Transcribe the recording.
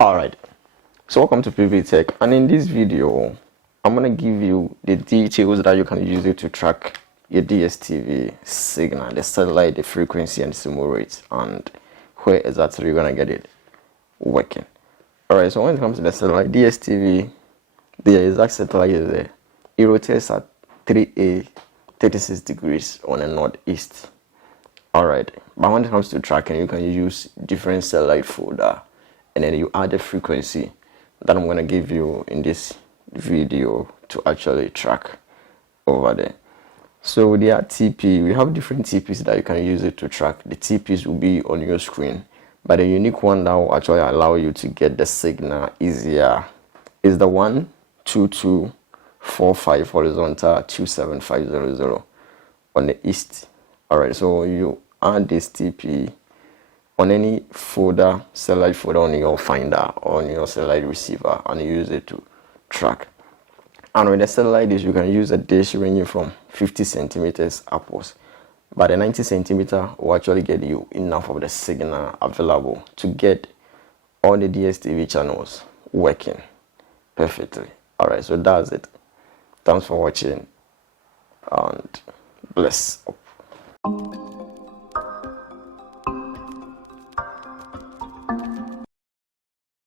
Alright, so welcome to Pbteck, and in this video I'm gonna give you the details that you can use it to track your DSTV signal, the satellite, the frequency and the signal rates, and where exactly you're gonna get it working. Alright, so when it comes to the satellite DSTV, the exact satellite is there. It rotates at 3A 36 degrees on the northeast. Alright, but when it comes to tracking, you can use different satellite folder, and then you add the frequency that I'm going to give you in this video to actually track over there. So there are TP, we have different TPs that you can use it to track. The TPs will be on your screen, but the unique one that will actually allow you to get the signal easier is the 12245 horizontal 27500 on the east. Alright, so you add this TP on any folder, satellite folder on your finder or on your satellite receiver, and use it to track. And with the satellite dish, you can use a dish ranging from 50 centimeters upwards, but the 90 centimeter will actually get you enough of the signal available to get all the DSTV channels working perfectly. Alright, so that's it. Thanks for watching and bless.